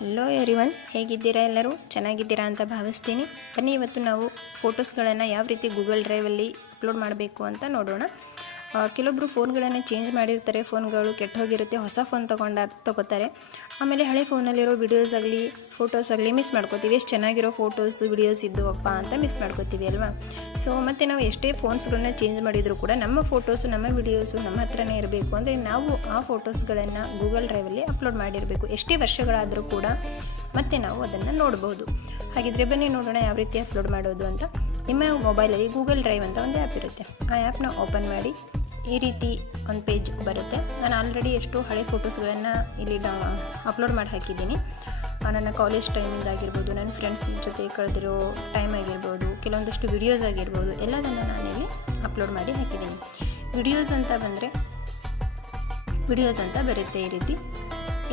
Hello everyone, ಹೇಗಿದ್ದೀರಾ? ಎಲ್ಲರೂ ಚೆನ್ನಾಗಿದ್ದೀರಾ ಅಂತ ಭಾವಿಸ್ತೀನಿ. ಬನ್ನಿ ಇವತ್ತು ನಾವು ಫೋಟೋಸ್ಗಳನ್ನು ಯಾವ ರೀತಿ ಗೂಗಲ್ ಡ್ರೈವಲ್ಲಿ ಅಪ್ಲೋಡ್ ಮಾಡಬೇಕು ಅಂತ ನೋಡೋಣ. ಕೆಲವೊಬ್ಬರು ಫೋನ್ಗಳನ್ನು ಚೇಂಜ್ ಮಾಡಿರ್ತಾರೆ, ಫೋನ್ಗಳು ಕೆಟ್ಟು ಹೋಗಿರುತ್ತೆ, ಹೊಸ ಫೋನ್ ತೊಗೋತಾರೆ. ಆಮೇಲೆ ಹಳೆ ಫೋನಲ್ಲಿರೋ ವಿಡಿಯೋಸ್ ಆಗಲಿ ಫೋಟೋಸ್ ಆಗಲಿ ಮಿಸ್ ಮಾಡ್ಕೋತೀವಿ. ಎಷ್ಟು ಚೆನ್ನಾಗಿರೋ ಫೋಟೋಸು ವಿಡಿಯೋಸ್ ಇದ್ದವಪ್ಪ ಅಂತ ಮಿಸ್ ಮಾಡ್ಕೋತೀವಿ ಅಲ್ವಾ. ಸೊ ಮತ್ತು ನಾವು ಎಷ್ಟೇ ಫೋನ್ಸ್ಗಳನ್ನ ಚೇಂಜ್ ಮಾಡಿದರೂ ಕೂಡ ನಮ್ಮ ಫೋಟೋಸು ನಮ್ಮ ವಿಡಿಯೋಸು ನಮ್ಮ ಹತ್ರನೇ ಇರಬೇಕು. ಅಂದರೆ ನಾವು ಆ ಫೋಟೋಸ್ಗಳನ್ನು ಗೂಗಲ್ ಡ್ರೈವಲ್ಲಿ ಅಪ್ಲೋಡ್ ಮಾಡಿರಬೇಕು. ಎಷ್ಟೇ ವರ್ಷಗಳಾದರೂ ಕೂಡ ಮತ್ತೆ ನಾವು ಅದನ್ನು ನೋಡ್ಬೋದು. ಹಾಗಿದ್ರೆ ಬನ್ನಿ ನೋಡೋಣ ಯಾವ ರೀತಿ ಅಪ್ಲೋಡ್ ಮಾಡೋದು ಅಂತ. ನಿಮ್ಮ ಮೊಬೈಲಲ್ಲಿ ಗೂಗಲ್ ಡ್ರೈವ್ ಅಂತ ಒಂದು ಆ್ಯಪ್ ಇರುತ್ತೆ. ಆ ಆ್ಯಪ್ನ ಓಪನ್ ಮಾಡಿ ಈ ರೀತಿ ಒಂದು ಪೇಜ್ ಬರುತ್ತೆ. ನಾನು ಆಲ್ರೆಡಿ ಎಷ್ಟು ಹಳೆ ಫೋಟೋಸ್ಗಳನ್ನು ಇಲ್ಲಿ ಅಪ್ಲೋಡ್ ಮಾಡಿ ಹಾಕಿದ್ದೀನಿ. ನನ್ನ ಕಾಲೇಜ್ ಟೈಮಿಂದ ಆಗಿರ್ಬೋದು, ನನ್ನ ಫ್ರೆಂಡ್ಸ್ ಜೊತೆ ಕಳೆದಿರೋ ಟೈಮ್ ಆಗಿರ್ಬೋದು, ಕೆಲವೊಂದಷ್ಟು ವಿಡಿಯೋಸ್ ಆಗಿರ್ಬೋದು, ಎಲ್ಲದನ್ನು ನಾನಿಲ್ಲಿ ಅಪ್ಲೋಡ್ ಮಾಡಿ ಹಾಕಿದ್ದೀನಿ. ವಿಡಿಯೋಸ್ ಅಂತ ಬಂದರೆ ವಿಡಿಯೋಸ್ ಅಂತ ಬರುತ್ತೆ ಈ ರೀತಿ.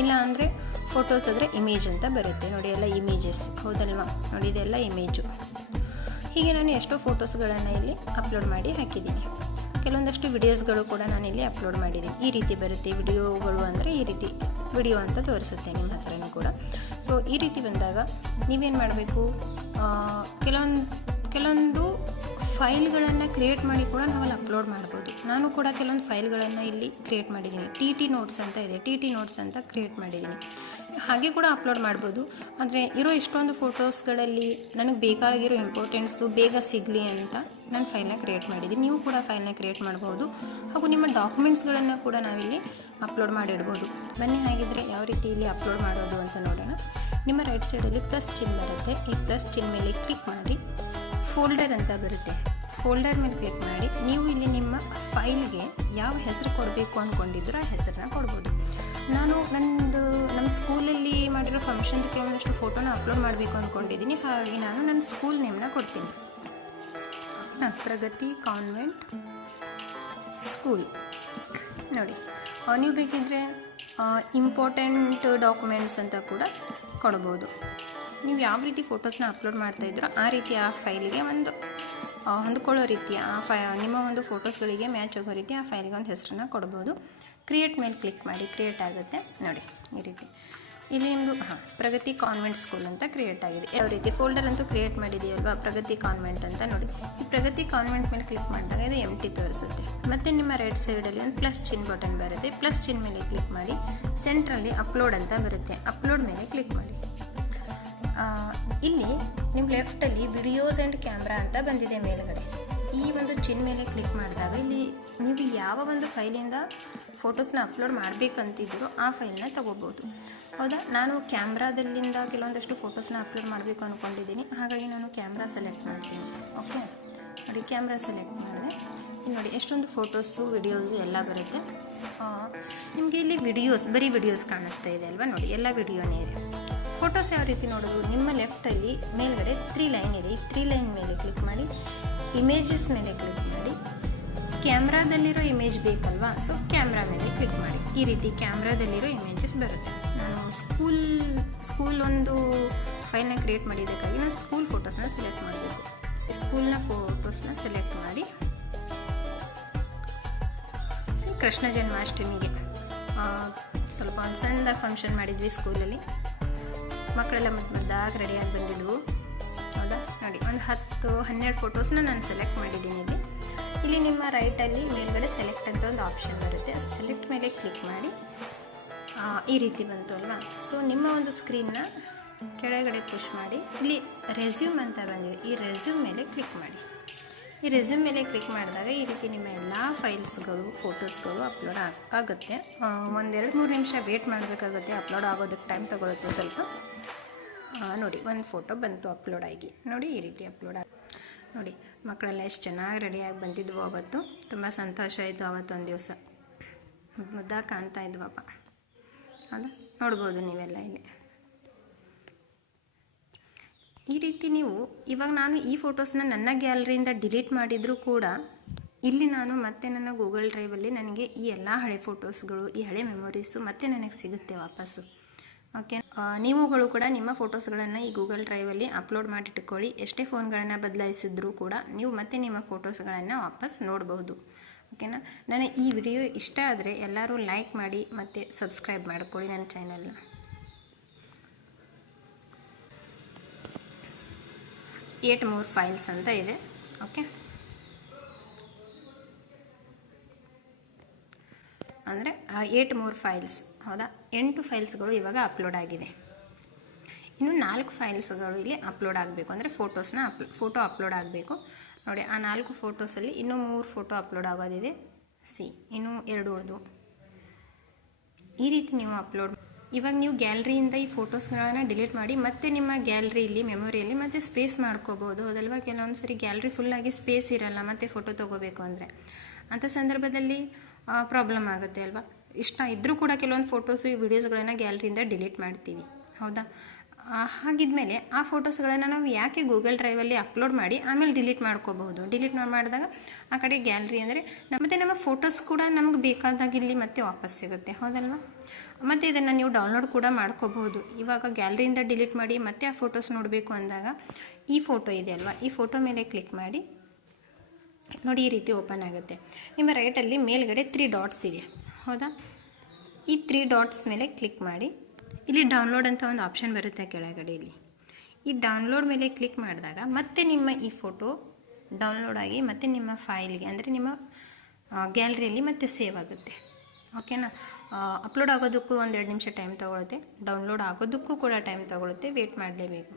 ಇಲ್ಲ ಅಂದರೆ ಫೋಟೋಸ್ ಆದರೆ ಇಮೇಜ್ ಅಂತ ಬರುತ್ತೆ. ನೋಡಿ, ಎಲ್ಲ ಇಮೇಜಸ್ ಹೌದಲ್ವಾ? ನೋಡಿ, ಇದೆಲ್ಲ ಇಮೇಜು. ಹೀಗೆ ನಾನು ಎಷ್ಟೋ ಫೋಟೋಸ್ಗಳನ್ನು ಇಲ್ಲಿ ಅಪ್ಲೋಡ್ ಮಾಡಿ ಹಾಕಿದ್ದೀನಿ. ಕೆಲವೊಂದಷ್ಟು ವಿಡಿಯೋಸ್ಗಳು ಕೂಡ ನಾನಿಲ್ಲಿ ಅಪ್ಲೋಡ್ ಮಾಡಿದ್ದೀನಿ. ಈ ರೀತಿ ಬರುತ್ತೆ ವಿಡಿಯೋಗಳು, ಅಂದರೆ ಈ ರೀತಿ ವಿಡಿಯೋ ಅಂತ ತೋರಿಸುತ್ತೆ ನಿಮ್ಮ ಹತ್ರನೂ ಕೂಡ. ಸೊ ಈ ರೀತಿ ಬಂದಾಗ ನೀವೇನು ಮಾಡಬೇಕು, ಕೆಲವೊಂದು ಫೈಲ್ಗಳನ್ನು ಕ್ರಿಯೇಟ್ ಮಾಡಿ ಕೂಡ ನಾವಲ್ಲಿ ಅಪ್ಲೋಡ್ ಮಾಡ್ಬೋದು. ನಾನು ಕೂಡ ಕೆಲವೊಂದು ಫೈಲ್ಗಳನ್ನು ಇಲ್ಲಿ ಕ್ರಿಯೇಟ್ ಮಾಡಿದ್ದೀನಿ. ಟಿ ನೋಟ್ಸ್ ಅಂತ ಇದೆ, ಟಿ ನೋಟ್ಸ್ ಅಂತ ಕ್ರಿಯೇಟ್ ಮಾಡಿದ್ದೀನಿ. ಹಾಗೆ ಕೂಡ ಅಪ್ಲೋಡ್ ಮಾಡ್ಬೋದು. ಆದರೆ ಇರೋ ಇಷ್ಟೊಂದು ಫೋಟೋಸ್ಗಳಲ್ಲಿ ನನಗೆ ಬೇಕಾಗಿರೋ ಇಂಪಾರ್ಟೆನ್ಸು ಬೇಗ ಸಿಗಲಿ ಅಂತ ನಾನು ಫೈಲ್ನ ಕ್ರಿಯೇಟ್ ಮಾಡಿದ್ದೀನಿ. ನೀವು ಕೂಡ ಫೈಲ್ನ ಕ್ರಿಯೇಟ್ ಮಾಡ್ಬೋದು. ಹಾಗೂ ನಿಮ್ಮ ಡಾಕ್ಯುಮೆಂಟ್ಸ್ಗಳನ್ನು ಕೂಡ ನಾವಿಲ್ಲಿ ಅಪ್ಲೋಡ್ ಮಾಡಿಡ್ಬೋದು. ಬನ್ನಿ ಹಾಗಿದ್ರೆ ಯಾವ ರೀತಿ ಇಲ್ಲಿ ಅಪ್ಲೋಡ್ ಮಾಡೋದು ಅಂತ ನೋಡೋಣ. ನಿಮ್ಮ ರೈಟ್ ಸೈಡಲ್ಲಿ ಪ್ಲಸ್ ಚಿನ್ ಬರುತ್ತೆ. ಈ ಪ್ಲಸ್ ಚಿನ್ ಮೇಲೆ ಕ್ಲಿಕ್ ಮಾಡಿ ಫೋಲ್ಡರ್ ಅಂತ ಬರುತ್ತೆ. ಫೋಲ್ಡರ್ ಮೇಲೆ ಕ್ಲಿಕ್ ಮಾಡಿ ನೀವು ಇಲ್ಲಿ ನಿಮ್ಮ ಫೈಲ್ಗೆ ಯಾವ ಹೆಸರು ಕೊಡಬೇಕು ಅಂದ್ಕೊಂಡಿದ್ರು ಆ ಹೆಸರನ್ನ ಕೊಡ್ಬೋದು. ನಾನು ನಮ್ಮ ಸ್ಕೂಲಲ್ಲಿ ಮಾಡಿರೋ ಫಂಕ್ಷನ್ಗೆ ಕೆಲವೊಂದಷ್ಟು ಫೋಟೋನ ಅಪ್ಲೋಡ್ ಮಾಡಬೇಕು ಅಂದ್ಕೊಂಡಿದ್ದೀನಿ. ಹಾಗಾಗಿ ನಾನು ನನ್ನ ಸ್ಕೂಲ್ ನೇಮ್ನ ಕೊಡ್ತೀನಿ. ಪ್ರಗತಿ ಕಾನ್ವೆಂಟ್ ಸ್ಕೂಲ್. ನೋಡಿ, ನೀವು ಬೇಕಿದ್ದರೆ ಇಂಪಾರ್ಟೆಂಟ್ ಡಾಕ್ಯುಮೆಂಟ್ಸ್ ಅಂತ ಕೂಡ ಕೊಡ್ಬೋದು. ನೀವು ಯಾವ ರೀತಿ ಫೋಟೋಸ್ನ ಅಪ್ಲೋಡ್ ಮಾಡ್ತಾಯಿದ್ರೋ ಆ ರೀತಿ ಆ ಫೈಲಿಗೆ ಒಂದು ಹೊಂದ್ಕೊಳ್ಳೋ ರೀತಿ ನಿಮ್ಮ ಒಂದು ಫೋಟೋಸ್ಗಳಿಗೆ ಮ್ಯಾಚ್ ಆಗೋ ರೀತಿ ಆ ಫೈಲಿಗೆ ಒಂದು ಹೆಸರನ್ನು ಕೊಡ್ಬೋದು. ಕ್ರಿಯೇಟ್ ಮೇಲೆ ಕ್ಲಿಕ್ ಮಾಡಿ, ಕ್ರಿಯೇಟ್ ಆಗುತ್ತೆ. ನೋಡಿ ಈ ರೀತಿ ಇಲ್ಲಿ ನಿಮ್ಮದು ಪ್ರಗತಿ ಕಾನ್ವೆಂಟ್ ಸ್ಕೂಲ್ ಅಂತ ಕ್ರಿಯೇಟ್ ಆಗಿದೆ. ಯಾವ ರೀತಿ ಫೋಲ್ಡರ್ ಅಂತೂ ಕ್ರಿಯೇಟ್ ಮಾಡಿದೆಯಲ್ವಾ, ಪ್ರಗತಿ ಕಾನ್ವೆಂಟ್ ಅಂತ. ನೋಡಿ, ಈ ಪ್ರಗತಿ ಕಾನ್ವೆಂಟ್ ಮೇಲೆ ಕ್ಲಿಕ್ ಮಾಡಿದಾಗ ಇದು ಎಂಟಿ ತೋರಿಸುತ್ತೆ. ಮತ್ತು ನಿಮ್ಮ ರೈಟ್ ಸೈಡಲ್ಲಿ ಒಂದು ಪ್ಲಸ್ ಚಿನ್ ಬಟನ್ ಬರುತ್ತೆ. ಪ್ಲಸ್ ಚಿನ್ ಮೇಲೆ ಕ್ಲಿಕ್ ಮಾಡಿ ಸೆಂಟ್ರಲ್ಲಿ ಅಪ್ಲೋಡ್ ಅಂತ ಬರುತ್ತೆ. ಅಪ್ಲೋಡ್ ಮೇಲೆ ಕ್ಲಿಕ್ ಮಾಡಿ. ಇಲ್ಲಿ ನಿಮ್ಮ ಲೆಫ್ಟಲ್ಲಿ ವಿಡಿಯೋಸ್ ಆ್ಯಂಡ್ ಕ್ಯಾಮ್ರಾ ಅಂತ ಬಂದಿದೆ ಮೇಲ್ಗಡೆ. ಈ ಒಂದು ಚಿನ್ ಮೇಲೆ ಕ್ಲಿಕ್ ಮಾಡಿದಾಗ ಇಲ್ಲಿ ನೀವು ಯಾವ ಒಂದು ಫೈಲಿಂದ ಫೋಟೋಸ್ನ ಅಪ್ಲೋಡ್ ಮಾಡಬೇಕಂತಿದ್ದೀರೋ ಆ ಫೈಲ್ನ ತೊಗೋಬೋದು. ಹೌದಾ, ನಾನು ಕ್ಯಾಮ್ರಾದಲ್ಲಿಂದ ಕೆಲವೊಂದಷ್ಟು ಫೋಟೋಸ್ನ ಅಪ್ಲೋಡ್ ಮಾಡಬೇಕು ಅಂದ್ಕೊಂಡಿದ್ದೀನಿ. ಹಾಗಾಗಿ ನಾನು ಕ್ಯಾಮ್ರಾ ಸೆಲೆಕ್ಟ್ ಮಾಡ್ತೀನಿ. ಓಕೆ, ನೋಡಿ ಕ್ಯಾಮ್ರಾ ಸೆಲೆಕ್ಟ್ ಮಾಡಿದೆ. ಇಲ್ಲಿ ನೋಡಿ ಎಷ್ಟೊಂದು ಫೋಟೋಸು ವಿಡಿಯೋಸು ಎಲ್ಲ ಬರುತ್ತೆ. ನಿಮಗೆ ಇಲ್ಲಿ ಬರೀ ವಿಡಿಯೋಸ್ ಕಾಣಿಸ್ತಾ ಇದೆ ಅಲ್ವಾ? ನೋಡಿ, ಎಲ್ಲ ವಿಡಿಯೋನೇ ಇದೆ. ಫೋಟೋಸ್ ಯಾವ ರೀತಿ ನೋಡೋದು? ನಿಮ್ಮ ಲೆಫ್ಟಲ್ಲಿ ಮೇಲ್ಗಡೆ 3 ಲೈನ್ ಇದೆ. ಈ 3 ಲೈನ್ ಮೇಲೆ ಕ್ಲಿಕ್ ಮಾಡಿ ಇಮೇಜಸ್ ಮೇಲೆ ಕ್ಲಿಕ್ ಮಾಡಿ. ಕ್ಯಾಮ್ರಾದಲ್ಲಿರೋ ಇಮೇಜ್ ಬೇಕಲ್ವಾ? ಸೊ ಕ್ಯಾಮ್ರಾ ಮೇಲೆ ಕ್ಲಿಕ್ ಮಾಡಿ. ಈ ರೀತಿ ಕ್ಯಾಮ್ರಾದಲ್ಲಿರೋ ಇಮೇಜಸ್ ಬರುತ್ತೆ. ನಾನು ಸ್ಕೂಲ್ ಒಂದು ಫೈಲ್ನ ಕ್ರಿಯೇಟ್ ಮಾಡಿದ್ದಕ್ಕಾಗಿ ನಾನು ಸ್ಕೂಲ್ ಫೋಟೋಸ್ನ ಸೆಲೆಕ್ಟ್ ಮಾಡಬೇಕು. ಸ್ಕೂಲ್ನ ಫೋಟೋಸ್ನ ಸೆಲೆಕ್ಟ್ ಮಾಡಿ ಕೃಷ್ಣ ಜನ್ಮಾಷ್ಟಮಿಗೆ ಸ್ವಲ್ಪ ಒಂದು ಸಣ್ಣದಾಗಿ ಫಂಕ್ಷನ್ ಮಾಡಿದ್ವಿ ಸ್ಕೂಲಲ್ಲಿ. ಮಕ್ಕಳೆಲ್ಲ ಮುದ್ದಾಗಿ ರೆಡಿಯಾಗಿ ಬಂದಿದ್ವು. ಹೌದಾ, ನೋಡಿ ಒಂದು 10-12 ಫೋಟೋಸ್ನ ನಾನು ಸೆಲೆಕ್ಟ್ ಮಾಡಿದ್ದೀನಿ. ಇಲ್ಲಿ ನಿಮ್ಮ ರೈಟಲ್ಲಿ ಮೇಲ್ಗಡೆ ಸೆಲೆಕ್ಟ್ ಅಂತ ಒಂದು ಆಪ್ಷನ್ ಬರುತ್ತೆ. ಸೆಲೆಕ್ಟ್ ಮೇಲೆ ಕ್ಲಿಕ್ ಮಾಡಿ. ಈ ರೀತಿ ಬಂತು ಅಲ್ವಾ? ಸೊ ನಿಮ್ಮ ಒಂದು ಸ್ಕ್ರೀನ್ನ ಕೆಳಗಡೆ ಪುಷ್ ಮಾಡಿ ಇಲ್ಲಿ ರೆಸ್ಯೂಮ್ ಅಂತ ಬಂದಿದೆ. ಈ ರೆಸ್ಯೂಮ್ ಮೇಲೆ ಕ್ಲಿಕ್ ಮಾಡಿ. ಈ ರೆಸ್ಯೂಮ್ ಮೇಲೆ ಕ್ಲಿಕ್ ಮಾಡಿದಾಗ ಈ ರೀತಿ ನಿಮ್ಮ ಎಲ್ಲ ಫೈಲ್ಸ್ಗಳು ಫೋಟೋಸ್ಗಳು ಅಪ್ಲೋಡ್ ಆಗುತ್ತೆ. 1-2-3 ನಿಮಿಷ ವೇಟ್ ಮಾಡಬೇಕಾಗುತ್ತೆ. ಅಪ್ಲೋಡ್ ಆಗೋದಕ್ಕೆ ಟೈಮ್ ತೊಗೊಳುತ್ತೆ ಸ್ವಲ್ಪ. ನೋಡಿ, ಒಂದು ಫೋಟೋ ಬಂತು ಅಪ್ಲೋಡ್ ಆಗಿ. ನೋಡಿ ಈ ರೀತಿ ಅಪ್ಲೋಡ್ ಆಗಿ. ನೋಡಿ, ಮಕ್ಕಳೆಲ್ಲ ಎಷ್ಟು ಚೆನ್ನಾಗಿ ರೆಡಿಯಾಗಿ ಬಂದಿದ್ವು. ಅವತ್ತು ತುಂಬ ಸಂತೋಷ ಆಯಿತು. ಅವತ್ತೊಂದು ದಿವಸ ಮುದ್ದಾಗಿ ಕಾಣ್ತಾ ಇದ್ವಪ್ಪ. ಹೌದಾ, ನೋಡ್ಬೋದು ನೀವೆಲ್ಲ ಇಲ್ಲಿ. ಈ ರೀತಿ ನೀವು ಇವಾಗ ನಾನು ಈ ಫೋಟೋಸ್ನ ನನ್ನ ಗ್ಯಾಲರಿಯಿಂದ ಡಿಲೀಟ್ ಮಾಡಿದರೂ ಕೂಡ ಇಲ್ಲಿ ನಾನು ಮತ್ತೆ ನನ್ನ ಗೂಗಲ್ ಡ್ರೈವಲ್ಲಿ ನನಗೆ ಈ ಎಲ್ಲ ಹಳೆ ಫೋಟೋಸ್ಗಳು, ಈ ಹಳೆ ಮೆಮೊರೀಸು ಮತ್ತೆ ನನಗೆ ಸಿಗುತ್ತೆ ವಾಪಸ್ಸು. ಓಕೆ, ನೀವುಗಳು ಕೂಡ ನಿಮ್ಮ ಫೋಟೋಸ್ಗಳನ್ನು ಈ ಗೂಗಲ್ ಡ್ರೈವಲ್ಲಿ ಅಪ್ಲೋಡ್ ಮಾಡಿಟ್ಕೊಳ್ಳಿ. ಎಷ್ಟೇ ಫೋನ್ಗಳನ್ನು ಬದಲಾಯಿಸಿದ್ರೂ ಕೂಡ ನೀವು ಮತ್ತೆ ನಿಮ್ಮ ಫೋಟೋಸ್ಗಳನ್ನು ವಾಪಸ್ ನೋಡಬಹುದು. ಓಕೆನಾ? ನನ್ನ ಈ ವಿಡಿಯೋ ಇಷ್ಟ ಆದರೆ ಎಲ್ಲರೂ ಲೈಕ್ ಮಾಡಿ ಮತ್ತು ಸಬ್ಸ್ಕ್ರೈಬ್ ಮಾಡ್ಕೊಳ್ಳಿ ನನ್ನ ಚಾನಲ್ನ. 8 more ಫೈಲ್ಸ್ ಅಂತ ಇದೆ. ಓಕೆ, ಅಂದರೆ 8 more ಫೈಲ್ಸ್. ಹೌದಾ, 8 ಫೈಲ್ಸ್ಗಳು ಇವಾಗ ಅಪ್ಲೋಡ್ ಆಗಿದೆ. ಇನ್ನು 4 ಫೈಲ್ಸ್ಗಳು ಇಲ್ಲಿ ಅಪ್ಲೋಡ್ ಆಗಬೇಕು, ಅಂದರೆ ಫೋಟೋ ಅಪ್ಲೋಡ್ ಆಗಬೇಕು. ನೋಡಿ, ಆ 4 ಫೋಟೋಸಲ್ಲಿ ಇನ್ನೂ 3 ಫೋಟೋ ಅಪ್ಲೋಡ್ ಆಗೋದಿದೆ. ಇನ್ನೂ 2 ಉಳಿದು. ಈ ರೀತಿ ನೀವು ಇವಾಗ ನೀವು ಗ್ಯಾಲರಿಯಿಂದ ಈ ಫೋಟೋಸ್ಗಳನ್ನು ಡಿಲೀಟ್ ಮಾಡಿ ಮತ್ತೆ ನಿಮ್ಮ ಗ್ಯಾಲರಿಯಲ್ಲಿ ಮೆಮೊರಿಯಲ್ಲಿ ಮತ್ತೆ ಸ್ಪೇಸ್ ಮಾಡ್ಕೋಬೋದು. ಅದಲ್ವಾ, ಕೆಲವೊಂದು ಸರಿ ಗ್ಯಾಲರಿ ಫುಲ್ಲಾಗಿ ಸ್ಪೇಸ್ ಇರಲ್ಲ ಮತ್ತೆ ಫೋಟೋ ತೊಗೋಬೇಕು ಅಂದರೆ. ಅಂಥ ಸಂದರ್ಭದಲ್ಲಿ ಪ್ರಾಬ್ಲಮ್ ಆಗುತ್ತೆ ಅಲ್ವಾ. ಇಷ್ಟ ಇದ್ದರೂ ಕೂಡ ಕೆಲವೊಂದು ಫೋಟೋಸು ಈ ವಿಡಿಯೋಸ್ಗಳನ್ನು ಗ್ಯಾಲರಿಯಿಂದ ಡಿಲೀಟ್ ಮಾಡ್ತೀವಿ. ಹೌದಾ, ಹಾಗಿದ್ಮೇಲೆ ಆ ಫೋಟೋಸ್ಗಳನ್ನು ನಾವು ಯಾಕೆ ಗೂಗಲ್ ಡ್ರೈವಲ್ಲಿ ಅಪ್ಲೋಡ್ ಮಾಡಿ ಆಮೇಲೆ ಡಿಲೀಟ್ ಮಾಡ್ಕೋಬಹುದು. ಡಿಲೀಟ್ ಮಾಡಿದಾಗ ಆ ಕಡೆ ಗ್ಯಾಲರಿ ಅಂದರೆ ಮತ್ತು ನಮ್ಮ ಫೋಟೋಸ್ ಕೂಡ ನಮ್ಗೆ ಬೇಕಾದಾಗ ಇಲ್ಲಿ ಮತ್ತೆ ವಾಪಸ್ ಸಿಗುತ್ತೆ. ಹೌದಲ್ವಾ, ಮತ್ತು ಇದನ್ನು ನೀವು ಡೌನ್ಲೋಡ್ ಕೂಡ ಮಾಡ್ಕೋಬಹುದು. ಇವಾಗ ಗ್ಯಾಲರಿಯಿಂದ ಡಿಲೀಟ್ ಮಾಡಿ ಮತ್ತೆ ಆ ಫೋಟೋಸ್ ನೋಡಬೇಕು ಅಂದಾಗ ಈ ಫೋಟೋ ಇದೆಯಲ್ವಾ, ಈ ಫೋಟೋ ಮೇಲೆ ಕ್ಲಿಕ್ ಮಾಡಿ ನೋಡಿ, ಈ ರೀತಿ ಓಪನ್ ಆಗುತ್ತೆ. ನಿಮ್ಮ ರೈಟಲ್ಲಿ ಮೇಲ್ಗಡೆ 3 ಡಾಟ್ಸ್ ಇದೆ. ಹೌದಾ, ಈ 3 ಡಾಟ್ಸ್ ಮೇಲೆ ಕ್ಲಿಕ್ ಮಾಡಿ ಇಲ್ಲಿ ಡೌನ್ಲೋಡ್ ಅಂತ ಒಂದು ಆಪ್ಷನ್ ಬರುತ್ತೆ ಕೆಳಗಡೆ. ಇಲ್ಲಿ ಈ ಡೌನ್ಲೋಡ್ ಮೇಲೆ ಕ್ಲಿಕ್ ಮಾಡಿದಾಗ ಮತ್ತೆ ನಿಮ್ಮ ಈ ಫೋಟೋ ಡೌನ್ಲೋಡ್ ಆಗಿ ಮತ್ತೆ ನಿಮ್ಮ ಫೈಲ್ಗೆ ಅಂದರೆ ನಿಮ್ಮ ಗ್ಯಾಲರಿಯಲ್ಲಿ ಮತ್ತೆ ಸೇವ್ ಆಗುತ್ತೆ. ಓಕೆನಾ, ಅಪ್ಲೋಡ್ ಆಗೋದಕ್ಕೂ 1-2 ನಿಮಿಷ ಟೈಮ್ ತೊಗೊಳುತ್ತೆ, ಡೌನ್ಲೋಡ್ ಆಗೋದಕ್ಕೂ ಕೂಡ ಟೈಮ್ ತೊಗೊಳುತ್ತೆ, ವೇಟ್ ಮಾಡಲೇಬೇಕು.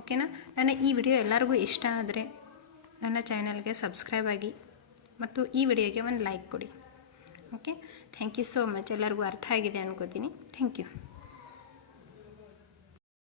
ಓಕೆನಾ, ನನ್ನ ಈ ವಿಡಿಯೋ ಎಲ್ಲರಿಗೂ ಇಷ್ಟ ಆದರೆ ನನ್ನ ಚಾನಲ್ಗೆ ಸಬ್ಸ್ಕ್ರೈಬ್ ಆಗಿ ಮತ್ತು ಈ ವಿಡಿಯೋಗೆ ಒಂದು ಲೈಕ್ ಕೊಡಿ. Okay, thank you so much. ಎಲ್ಲರಿಗೂ ಅರ್ಥ ಆಗಿದೆ ಅನ್ಕೋತೀನಿ. Thank you.